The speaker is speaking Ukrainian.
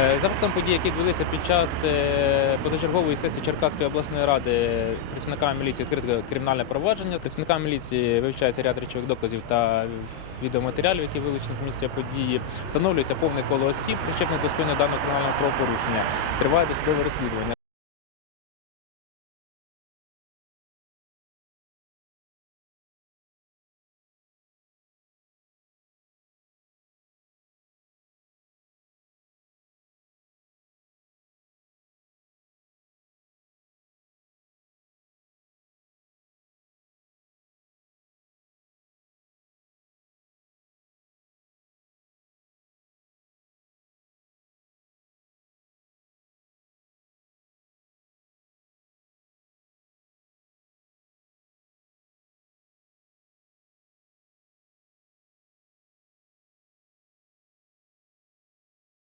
Е, За фактом подій, які відбулися під час е, позачергової сесії Черкаської обласної ради, працівниками міліції відкрито кримінальне провадження. Працівниками міліції вивчається ряд речових доказів та відеоматеріалів, які вилучені з місця події. Встановлюється повне коло осіб, причетних до скоєння даного кримінального правопорушення. Триває досудове розслідування.